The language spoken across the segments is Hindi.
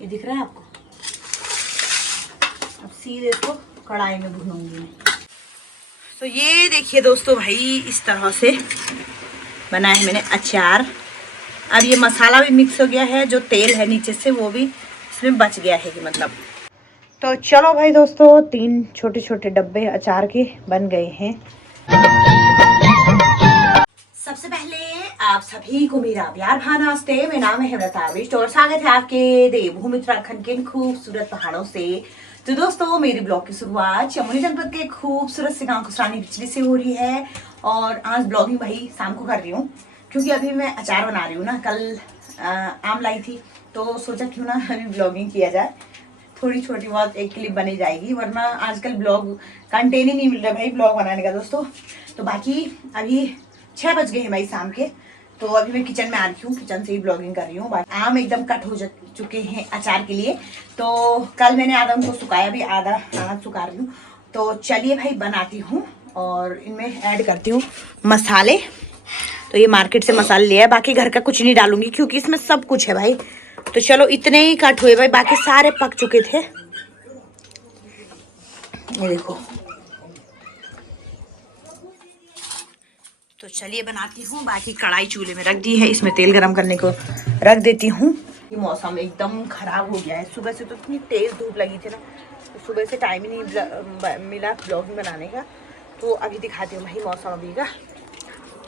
ये दिख रहा है आपको। अब सीधे इसको कढ़ाई में भूनूंगी मैं। तो ये देखिए दोस्तों भाई, इस तरह से बनाया है मैंने अचार। अब ये मसाला भी मिक्स हो गया है, जो तेल है नीचे से वो भी इसमें बच गया है कि मतलब। तो चलो भाई दोस्तों, 3 छोटे छोटे डब्बे अचार के बन गए हैं। सबसे पहले आप सभी को मेरा प्यार भरा नमस्ते। मेरा नाम है हेमलता बिष्ट और स्वागत है आपके देवभूमि उत्तराखंड के खूबसूरत पहाड़ों से। तो दोस्तों, मेरी ब्लॉग की शुरुआत चमोली जनपद के खूबसूरत से गांव कुसरानी बिचली से हो रही है। और आज ब्लॉगिंग भाई शाम को कर रही हूँ, क्योंकि अभी मैं अचार बना रही हूँ ना। कल आम लाई थी, तो सोचा क्यों ना अभी ब्लॉगिंग किया जाए। थोड़ी छोटी बहुत एक क्लिप बनी जाएगी, वरना आजकल ब्लॉग कंटेंट ही नहीं मिल रहा भाई ब्लॉग बनाने का दोस्तों। तो बाकी अभी 6 बज गए हैं भाई शाम के। तो अभी मैं किचन में आ रही हूँ, किचन से ही ब्लॉगिंग कर रही हूँ। आम एकदम कट हो चुके हैं अचार के लिए। तो कल मैंने आधा उनको सुखाया, भी आधा आज सुखा रही हूँ। तो चलिए भाई बनाती हूँ और इनमें ऐड करती हूँ मसाले। तो ये मार्केट से मसाले लिया है, बाकी घर का कुछ नहीं डालूंगी क्योंकि इसमें सब कुछ है भाई। तो चलो इतने ही कट हुए भाई, बाकी सारे पक चुके थे। ये देखो। तो चलिए बनाती हूँ। बाकी कढ़ाई चूल्हे में रख दी है, इसमें तेल गरम करने को रख देती हूँ। ये मौसम एकदम खराब हो गया है। सुबह से तो इतनी तेज धूप लगी थी ना, तो सुबह से टाइम ही नहीं मिला ब्लॉगिंग बनाने का। तो अभी दिखाती हूँ भाई मौसम अभी का।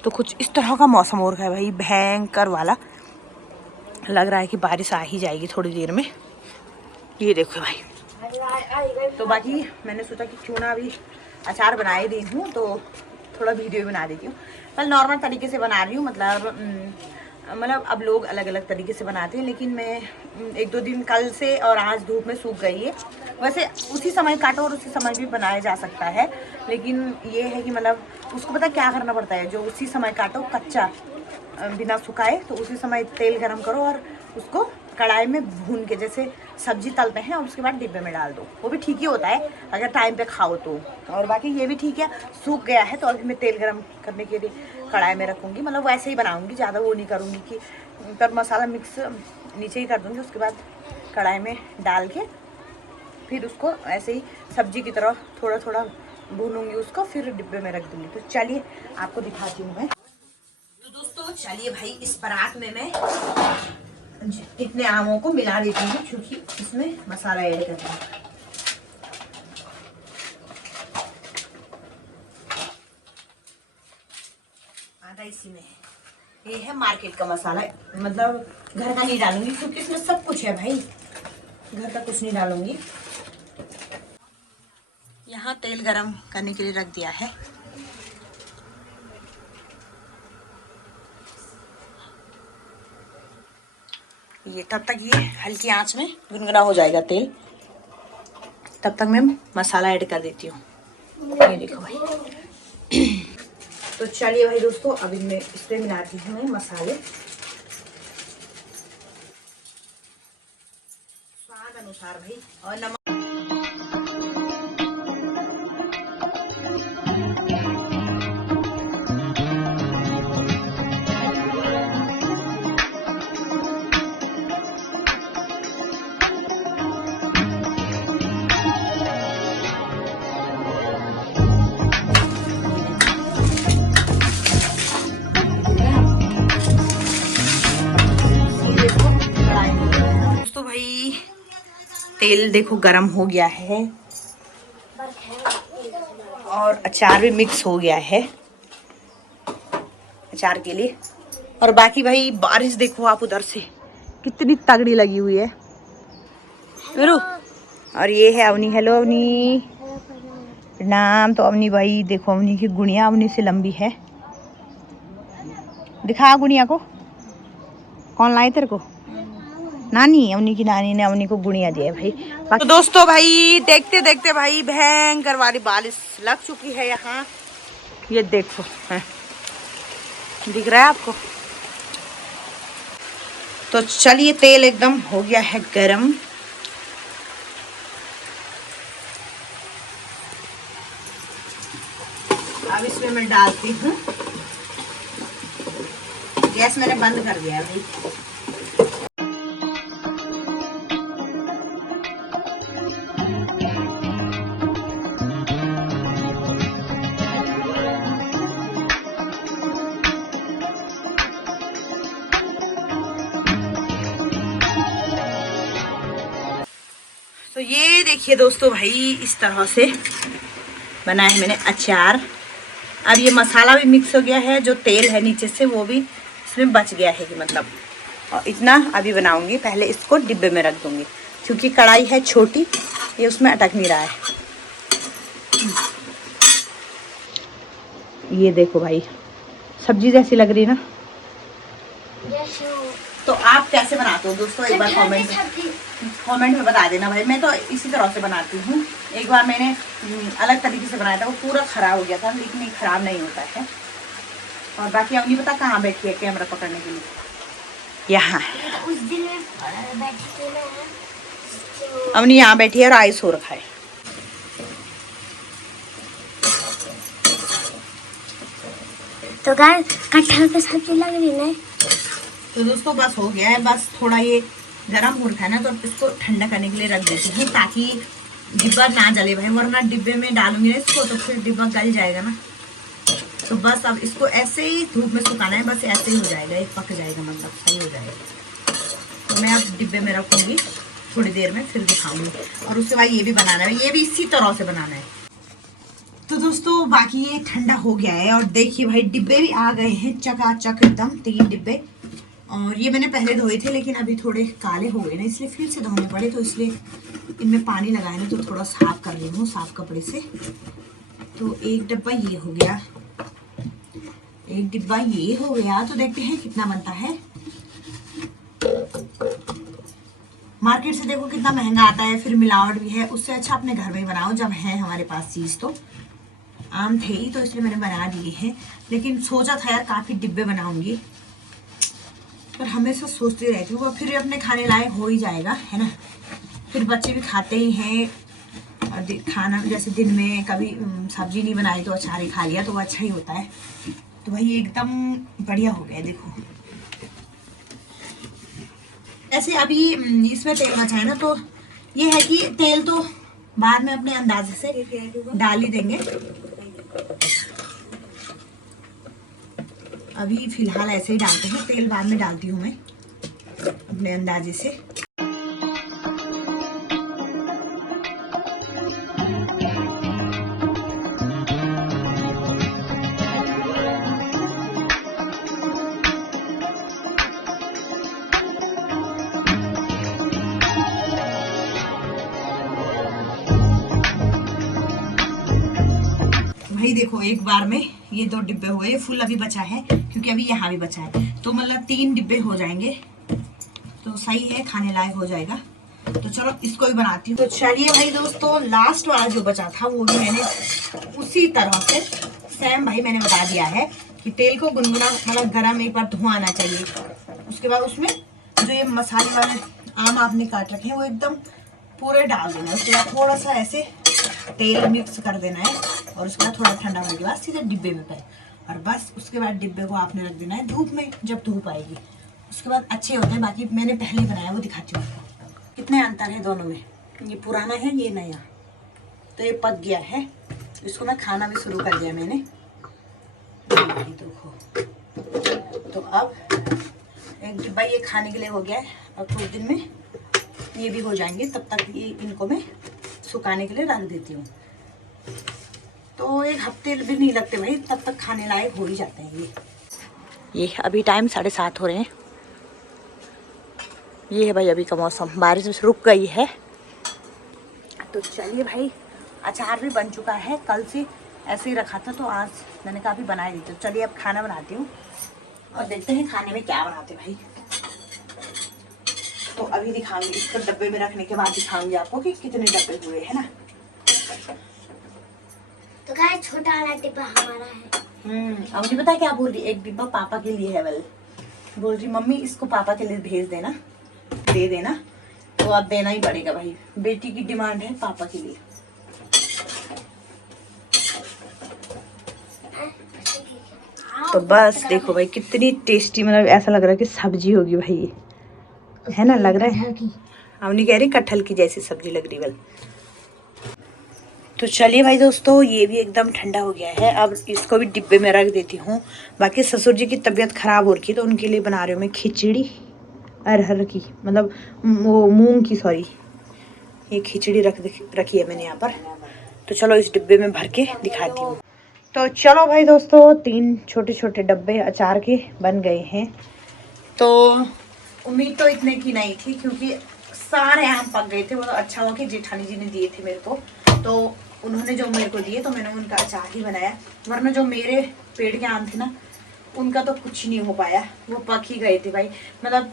तो कुछ इस तरह का मौसम हो रखा है भाई, भयंकर वाला। लग रहा है कि बारिश आ ही जाएगी थोड़ी देर में। ये देखो भाई। तो बाकी मैंने सोचा कि क्यों ना अभी अचार बनाए दी हूँ, तो थोड़ा वीडियो बना देती हूँ। कल नॉर्मल तरीके से बना रही हूँ, मतलब अब लोग अलग अलग तरीके से बनाते हैं, लेकिन मैं 1-2 दिन कल से और आज धूप में सूख गई है। वैसे उसी समय काटो और उसी समय भी बनाया जा सकता है, लेकिन ये है कि मतलब उसको पता क्या करना पड़ता है। जो उसी समय काटो कच्चा बिना सुखाए, तो उसी समय तेल गरम करो और उसको कढ़ाई में भून के जैसे सब्जी तलते हैं, और उसके बाद डिब्बे में डाल दो। वो भी ठीक ही होता है अगर टाइम पे खाओ तो। और बाकी ये भी ठीक है, सूख गया है तो अभी मैं तेल गरम करने के लिए कढ़ाई में रखूँगी। मतलब वैसे ही बनाऊँगी, ज़्यादा वो नहीं करूँगी कि पर मसाला मिक्स नीचे ही कर दूँगी। उसके बाद कढ़ाई में डाल के फिर उसको ऐसे ही सब्जी की तरह थोड़ा थोड़ा भूनूँगी उसको, फिर डिब्बे में रख दूँगी। तो चलिए आपको दिखाती हूँ मैं। तो दोस्तों चलिए भाई, इस परात में मैं इतने आमों को मिला देती हूँ, क्योंकि इसमें मसाला ऐड करना है। आधा इसी में है। ये है मार्केट का मसाला, मतलब घर का नहीं डालूंगी क्योंकि इसमें सब कुछ है भाई, घर का कुछ नहीं डालूंगी। यहाँ तेल गरम करने के लिए रख दिया है। ये तब तक ये हल्की आंच में गुनगुना हो जाएगा तेल, तब तक मैं मसाला ऐड कर देती हूँ। ये देखो भाई। तो चलिए भाई दोस्तों, अभी मैं इस पे मिलाती हूँ मैं मसाले स्वाद अनुसार भाई, और नमक। दोस्तों भाई तेल देखो गरम हो गया है और अचार भी मिक्स हो गया है अचार के लिए। और बाकी भाई बारिश देखो आप उधर से कितनी तगड़ी लगी हुई है। और ये है अवनी। हेलो अवनी, प्रणाम। तो अवनी भाई देखो, अवनी की गुड़िया अवनी से लंबी है। दिखा गुड़िया को, कौन लाए तेरे को? नानी, अवनी की नानी ने अवनी को गुड़िया दी है भाई। तो दोस्तों भाई देखते देखते भाई भयंकर वाली बारिश लग चुकी है यहाँ। ये देखो है, दिख रहा है आपको? तो चलिए तेल एकदम हो गया है गरम। अब इसमें मैं डालती हूँ, गैस मैंने बंद कर दिया है भाई। तो ये देखिए दोस्तों भाई, इस तरह से बनाया है मैंने अचार। अब ये मसाला भी मिक्स हो गया है, जो तेल है नीचे से वो भी इसमें बच गया है कि मतलब। और इतना अभी बनाऊंगी, पहले इसको डिब्बे में रख दूंगी क्योंकि कढ़ाई है छोटी, ये उसमें अटक नहीं रहा है। ये देखो भाई, सब्जी जैसी लग रही ना। तो आप कैसे बनाते हो दोस्तों, एक बार कमेंट में बता देना भाई। मैं तो इसी तरह से बनाती हूँ। एक बार मैंने अलग तरीके से बनाया था, वो पूरा खराब हो गया था, लेकिन ये खराब नहीं होता है। और बाकी अब नहीं पता कहाँ बैठी है कैमरा पकड़ने के लिए। यहाँ उस दिन बैठी थी ना, अवनी यहाँ बैठी है और आइस हो रखा है। तो गाइस कटहल की सब्जी लग रही है। तो दोस्तों बस हो गया है, बस थोड़ा ये गर्म हो रखा है ना, तो इसको ठंडा करने के लिए रख देती हूँ ताकि डिब्बा ना जले भाई, वरना डिब्बे में डालूंगी ना इसको तो फिर डिब्बा गल जाएगा ना। तो बस अब इसको ऐसे ही धूप में सुखाना है, बस ऐसे ही हो जाएगा, ये पक जाएगा, मतलब सही हो जाएगा। तो मैं अब डिब्बे में रखूँगी थोड़ी देर में, फिर दिखाऊंगी। और उसके बाद ये भी बनाना है, ये भी इसी तरह से बनाना है। तो दोस्तों बाकी ये ठंडा हो गया है और देखिए भाई डिब्बे भी आ गए हैं चकाचक एकदम, 3 डिब्बे। और ये मैंने पहले धोए थे लेकिन अभी थोड़े काले हो गए ना, इसलिए फिर से धोने पड़े। तो इसलिए इनमें पानी लगाए ना, तो थोड़ा साफ कर रही हूँ साफ कपड़े से। तो एक डिब्बा ये हो गया, एक डिब्बा ये हो गया। तो देखते हैं कितना बनता है। मार्केट से देखो कितना महंगा आता है, फिर मिलावट भी है। उससे अच्छा अपने घर में ही बनाओ जब है हमारे पास चीज़। तो आम थे ही तो इसलिए मैंने बना दिए हैं, लेकिन सोचा था यार काफ़ी डिब्बे बनाऊंगी, पर हमेशा सोचती रहती हूँ फिर अपने खाने लायक हो ही जाएगा, है ना। फिर बच्चे भी खाते ही हैं। और खाना जैसे दिन में कभी सब्जी नहीं बनाई तो अचार ही खा लिया, तो वो अच्छा ही होता है। तो भाई एकदम बढ़िया हो गया देखो। ऐसे अभी इसमें तेल बचा है ना, तो ये है कि तेल तो बाद में अपने अंदाजे से डाल ही देंगे। अभी फिलहाल ऐसे ही डालते हैं, तेल बाद में डालती हूँ मैं अपने अंदाजे से। भाई देखो एक बार में ये 2 डिब्बे हो गए, फुल अभी बचा है क्योंकि अभी यहाँ भी बचा है, तो मतलब 3 डिब्बे हो जाएंगे तो सही है, खाने लायक हो जाएगा। तो चलो इसको भी बनाती हूँ। तो चलिए भाई दोस्तों, लास्ट वाला जो बचा था वो भी मैंने उसी तरह से सेम भाई मैंने बता दिया है कि तेल को गुनगुना मतलब गरम एक बार धुआं आना चाहिए। उसके बाद उसमें जो ये मसाले वाले आम आपने काट रखे हैं वो एकदम पूरे डाल देना। उसके बाद थोड़ा सा ऐसे तेल मिक्स कर देना है और उसके बाद थोड़ा ठंडा होने के बाद सीधे डिब्बे में पैक। और बस उसके बाद डिब्बे को आपने रख देना है धूप में, जब धूप आएगी उसके बाद अच्छे होते हैं। बाकी मैंने पहले बनाया वो दिखाती हूँ आपको कितने अंतर है दोनों में। ये पुराना है ये नया, तो ये पक गया है। इसको मैं खाना भी शुरू कर दिया मैंने, देखो। तो अब एक डिब्बा ये खाने के लिए हो गया है, और कुछ दिन में ये भी हो जाएंगे, तब तक ये इनको मैं सुखाने के लिए रख देती हूँ। तो 1 हफ्ते भी नहीं लगते भाई, तब तक खाने लायक हो ही जाते हैं ये अभी टाइम 7:30 हो रहे हैं। ये है भाई अभी का मौसम, बारिश रुक गई है। तो चलिए भाई, अचार भी बन चुका है, कल से ऐसे ही रखा था तो आज मैंने कहा अभी बना देती हूँ। चलिए अब खाना बनाती हूँ और देखते हैं खाने में क्या बनाते भाई। तो अभी दिखाऊंगी इसको, डब्बे में रखने के बाद दिखाऊंगी आपको कि कितने डब्बे हुए हैं ना। तो गाइस छोटा वाला डिब्बा हमारा है। अब नहीं पता क्या बोल रही, एक डिब्बा पापा के लिए है। बोल रही मम्मी इसको पापा के लिए भेज देना, दे देना। तो अब देना ही पड़ेगा भाई, बेटी की डिमांड है पापा के लिए। तो बस देखो भाई कितनी टेस्टी, मतलब ऐसा लग रहा है कि सब्जी होगी भाई, ये है ना, लग रहा है। अब नहीं कह रही कटहल की जैसी सब्जी लग रही बल। तो चलिए भाई दोस्तों, ये भी एकदम ठंडा हो गया है, अब इसको भी डिब्बे में रख देती हूँ। बाकी ससुर जी की तबीयत खराब हो रही है तो उनके लिए बना रही हूँ मैं खिचड़ी अरहर की, मतलब वो मूंग की, सॉरी ये खिचड़ी रखी है मैंने यहाँ पर। तो चलो इस डिब्बे में भर के दिखाती हूँ। तो चलो भाई दोस्तों, 3 छोटे छोटे डब्बे अचार के बन गए हैं। तो उम्मीद तो इतने की नहीं थी क्योंकि सारे आम पक गए थे। वो तो अच्छा हुआ कि जेठानी जी ने दिए थे मेरे को, तो उन्होंने जो मेरे को दिए तो मैंने उनका अचार ही बनाया। वरना जो मेरे पेड़ के आम थे ना, उनका तो कुछ नहीं हो पाया, वो पक ही गए थे भाई। मतलब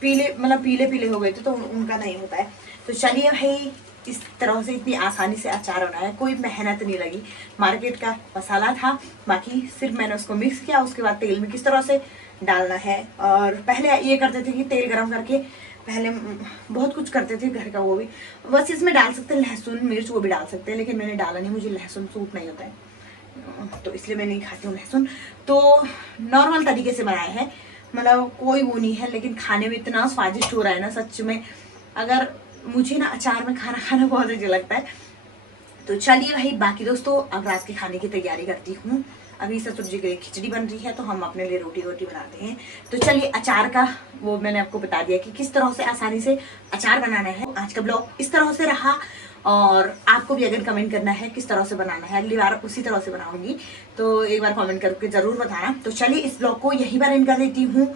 पीले पीले हो गए थे, तो उनका नहीं होता है। तो चलिए भाई, इस तरह से इतनी आसानी से अचार बनाया, कोई मेहनत नहीं लगी। मार्केट का मसाला था, बाकी सिर्फ मैंने उसको मिक्स किया। उसके बाद तेल में किस तरह से डालना है, और पहले ये करते थे कि तेल गरम करके पहले बहुत कुछ करते थे घर का। वो भी बस इसमें डाल सकते हैं लहसुन मिर्च, वो भी डाल सकते हैं, लेकिन मैंने डाला नहीं, मुझे लहसुन सूट नहीं होता है, तो इसलिए मैं नहीं खाती हूँ लहसुन। तो नॉर्मल तरीके से बनाया है, मतलब कोई वो नहीं है, लेकिन खाने में इतना स्वादिष्ट हो रहा है ना सच में। अगर मुझे ना अचार में खाना खाना बहुत अच्छा लगता है। तो चलिए भाई, बाकी दोस्तों अब रात के खाने की तैयारी करती हूँ। अभी ससुर जी के लिए खिचड़ी बन रही है, तो हम अपने लिए रोटी बनाते हैं। तो चलिए, अचार का वो मैंने आपको बता दिया कि किस तरह से आसानी से अचार बनाना है। आज का ब्लॉग इस तरह से रहा, और आपको भी अगर कमेंट करना है किस तरह से बनाना है, अगली बार उसी तरह से बनाऊंगी, तो एक बार कमेंट करके जरूर बताना। तो चलिए, इस ब्लॉग को यहीं पर एंड कर देती हूँ।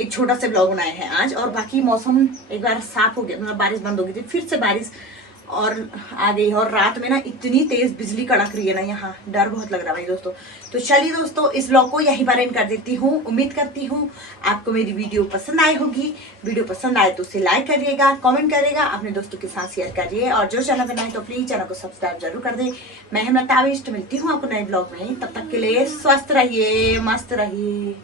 एक छोटा सा ब्लॉग बनाए हैं आज, और बाकी मौसम एक बार साफ हो गया, मतलब बारिश बंद हो गई थी, फिर से बारिश और आ गई। और रात में ना इतनी तेज बिजली कड़क रही है ना, यहाँ डर बहुत लग रहा है भाई दोस्तों। तो चलिए दोस्तों, इस ब्लॉग को यहीं पर एंड कर देती हूँ। उम्मीद करती हूँ आपको मेरी वीडियो पसंद आई होगी। वीडियो पसंद आए तो उसे लाइक करिएगा, कमेंट करिएगा, अपने दोस्तों के साथ शेयर करिए, और जो चैनल बनाए तो प्लीज चैनल को सब्सक्राइब जरूर कर दे। मैं हेमलता आविष्ट मिलती हूँ आपको नए ब्लॉग में। तब तक के लिए स्वस्थ रहिए, मस्त रहिए।